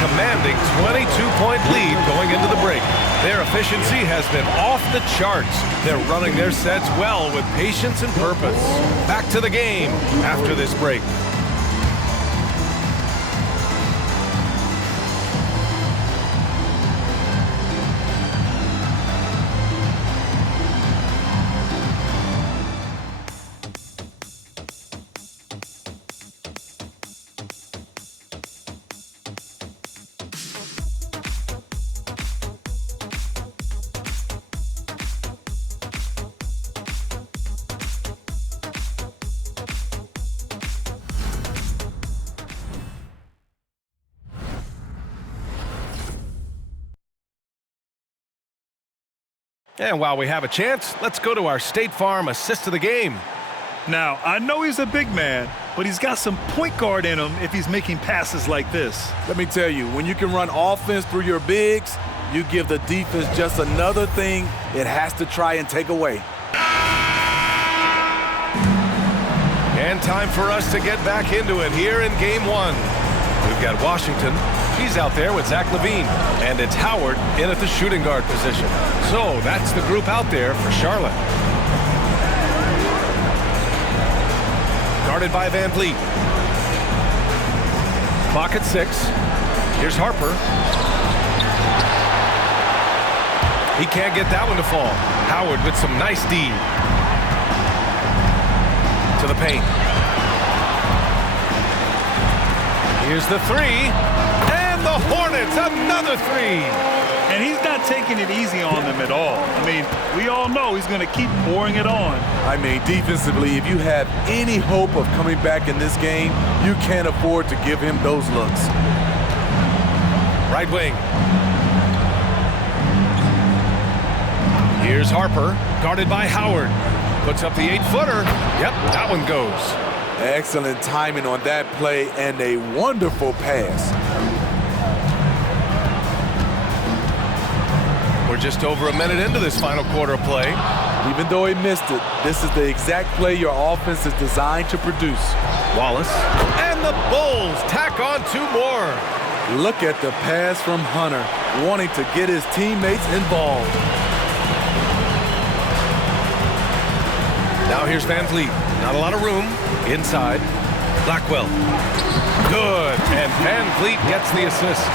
commanding 22-point lead going into the break. Their efficiency has been off the charts. They're running their sets well with patience and purpose. Back to the game after this break. And while we have a chance, let's go to our State Farm assist of the game. Now, I know he's a big man, but he's got some point guard in him if he's making passes like this. Let me tell you, when you can run offense through your bigs, you give the defense just another thing it has to try and take away. And time for us to get back into it here in Game 1. We've got Washington. He's out there with Zach LaVine. And it's Howard in at the shooting guard position. So that's the group out there for Charlotte. Guarded by Van Vliet. Clock at 6. Here's Harper. He can't get that one to fall. Howard with some nice D. To the paint. Here's the three. And the Hornets, another three. And he's not taking it easy on them at all. I mean, we all know he's going to keep pouring it on. I mean, defensively, if you have any hope of coming back in this game, you can't afford to give him those looks. Right wing. Here's Harper, guarded by Howard. Puts up the 8-footer. Yep, that one goes. Excellent timing on that play and a wonderful pass. We're just over a minute into this final quarter of play. Even though he missed it, this is the exact play your offense is designed to produce. Wallace. And the Bulls tack on 2 more. Look at the pass from Hunter, wanting to get his teammates involved. Now here's Van Vliet. Not a lot of room. Inside. Blackwell. Good. And Van Vliet gets the assist.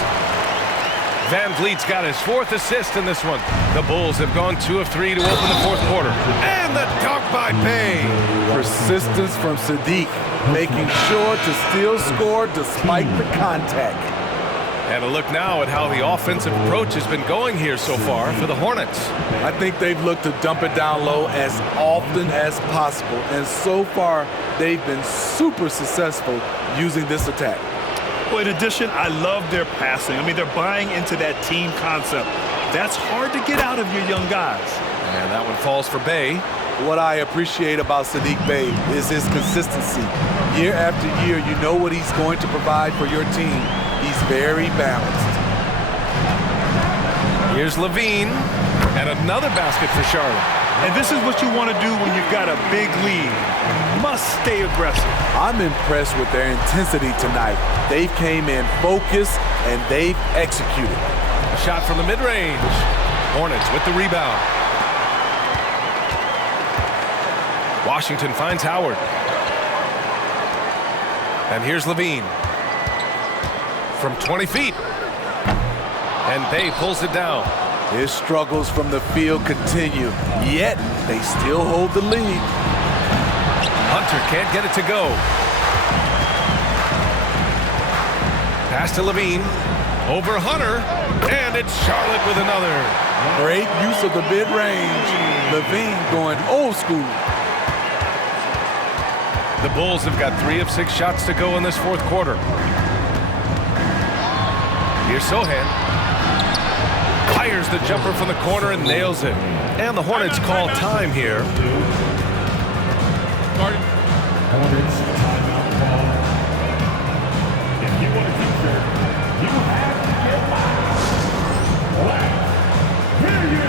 Van Vliet's got his 4th assist in this one. The Bulls have gone 2 of 3 to open the 4th quarter. And the dunk by Pay. Persistence from Sadiq, making sure to still score despite the contact. And a look now at how the offensive approach has been going here so far for the Hornets. I think they've looked to dump it down low as often as possible. And so far, they've been super successful using this attack. Well, in addition, I love their passing. I mean, they're buying into that team concept. That's hard to get out of your young guys. And that one falls for Bey. What I appreciate about Sadiq Bey is his consistency. Year after year, you know what he's going to provide for your team. He's very balanced. Here's LaVine. And another basket for Charlotte. And this is what you want to do when you've got a big lead. Must stay aggressive. I'm impressed with their intensity tonight. They came in focused and they've executed. A shot from the mid-range. Hornets with the rebound. Washington finds Howard. And here's LaVine. From 20 feet. And Bey pulls it down. His struggles from the field continue, yet they still hold the lead. Hunter can't get it to go. Pass to LaVine. Over Hunter. And it's Charlotte with another. Great use of the mid-range. LaVine going old school. The Bulls have got 3 of 6 shots to go in this 4th quarter. Here's Sohan. Fires the jumper from the corner and nails it. And the Hornets call time here. Hornets timeout call. If you want a t-shirt, you have to get black. Period.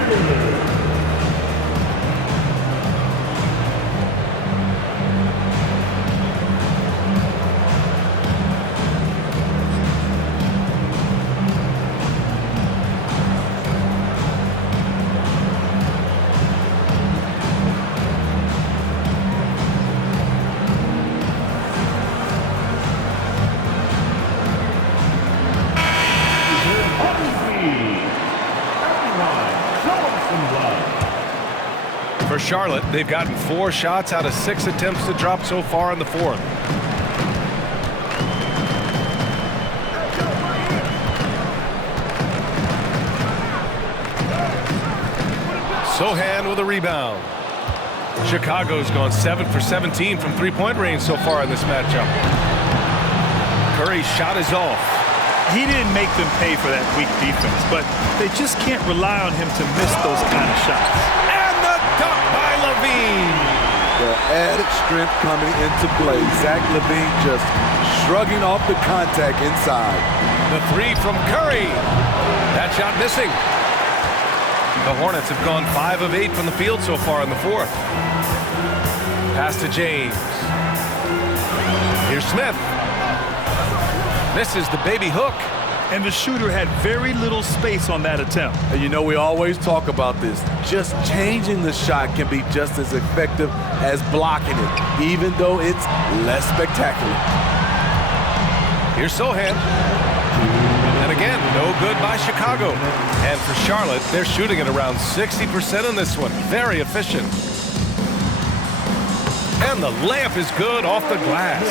Charlotte, they've gotten 4 shots out of 6 attempts to drop so far in the fourth. Sohan with a rebound. Chicago's gone 7 for 17 from three-point range so far in this matchup. Curry's shot is off. He didn't make them pay for that weak defense, but they just can't rely on him to miss those kind of shots. And the dunk by LaVine. The added strength coming into play. Zach LaVine just shrugging off the contact inside. The 3 from Curry. That shot missing. The Hornets have gone 5 of 8 from the field so far in the fourth. Pass to James. Here's Smith. Misses the baby hook. And the shooter had very little space on that attempt. And you know, we always talk about this. Just changing the shot can be just as effective as blocking it, even though it's less spectacular. Here's Sohan. And again, no good by Chicago. And for Charlotte, they're shooting at around 60% in this one. Very efficient. And the layup is good off the glass.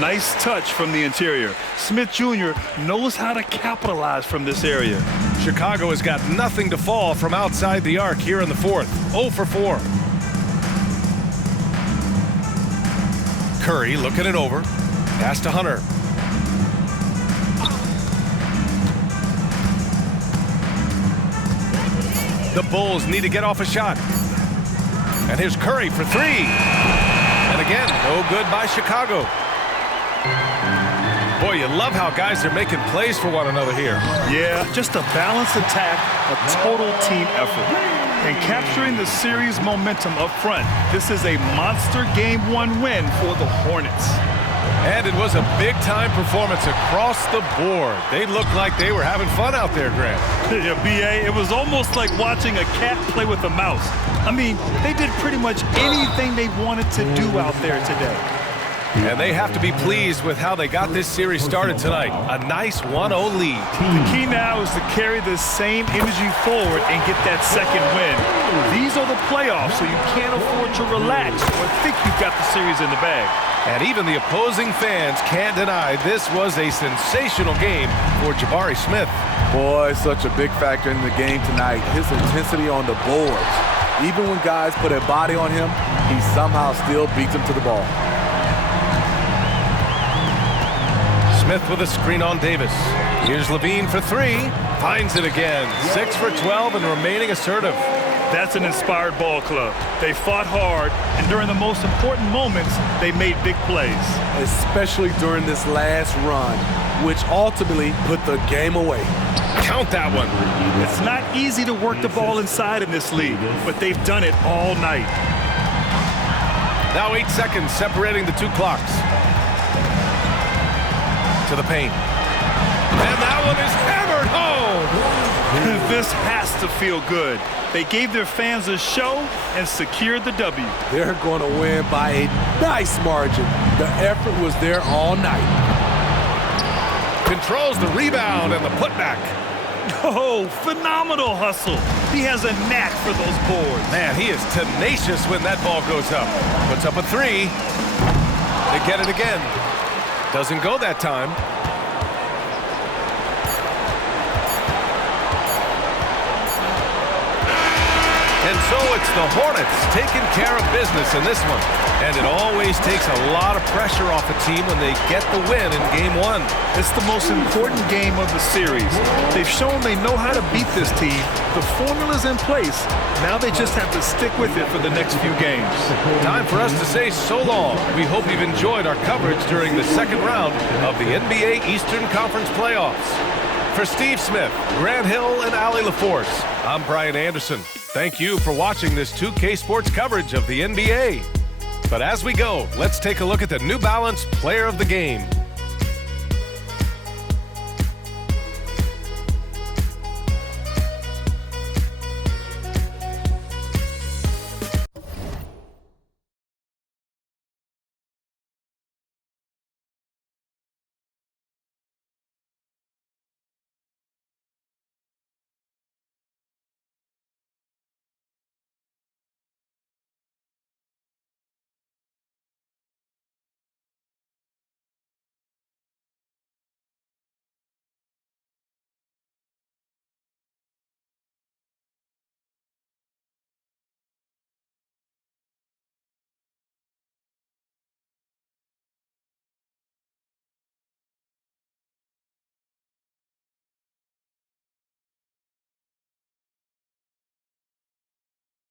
Nice touch from the interior. Smith Jr. knows how to capitalize from this area. Chicago has got nothing to fall from outside the arc here in the fourth. 0 for 4. Curry looking it over. Pass to Hunter. The Bulls need to get off a shot. And here's Curry for 3. And again, no good by Chicago. Boy, you love how guys are making plays for one another here. Yeah, just a balanced attack, a total team effort. And capturing the series momentum up front. This is a monster Game 1 win for the Hornets. And it was a big-time performance across the board. They looked like they were having fun out there, Grant. Yeah, B.A., it was almost like watching a cat play with a mouse. I mean, they did pretty much anything they wanted to do out there today. And they have to be pleased with how they got this series started tonight. A nice 1-0 lead. The key now is to carry this same energy forward and get that second win. These are the playoffs, so you can't afford to relax or think you've got the series in the bag. And even the opposing fans can't deny this was a sensational game for Jabari Smith. Boy, such a big factor in the game tonight. His intensity on the boards. Even when guys put a body on him, he somehow still beats them to the ball. Smith with a screen on Davis. Here's LaVine for 3. Finds it again. 6 for 12 and remaining assertive. That's an inspired ball club. They fought hard, and during the most important moments, they made big plays. Especially during this last run, which ultimately put the game away. Count that one. It's not easy to work the ball inside in this league, but they've done it all night. Now 8 seconds separating the two clocks. To the paint. And that one is hammered home. This has to feel good. They gave their fans a show and secured the W. They're going to win by a nice margin. The effort was there all night. Controls the rebound and the putback. Oh, phenomenal hustle. He has a knack for those boards. Man, he is tenacious when that ball goes up. Puts up a 3. They get it again. Doesn't go that time. And so it's the Hornets taking care of business in this one. And it always takes a lot of pressure off a team when they get the win in Game 1. It's the most important game of the series. They've shown they know how to beat this team. The formula's in place. Now they just have to stick with it for the next few games. Time for us to say so long. We hope you've enjoyed our coverage during the second round of the NBA Eastern Conference playoffs. For Steve Smith, Grant Hill, and Allie LaForce, I'm Brian Anderson. Thank you for watching this 2K Sports coverage of the NBA. But as we go, let's take a look at the New Balance Player of the Game.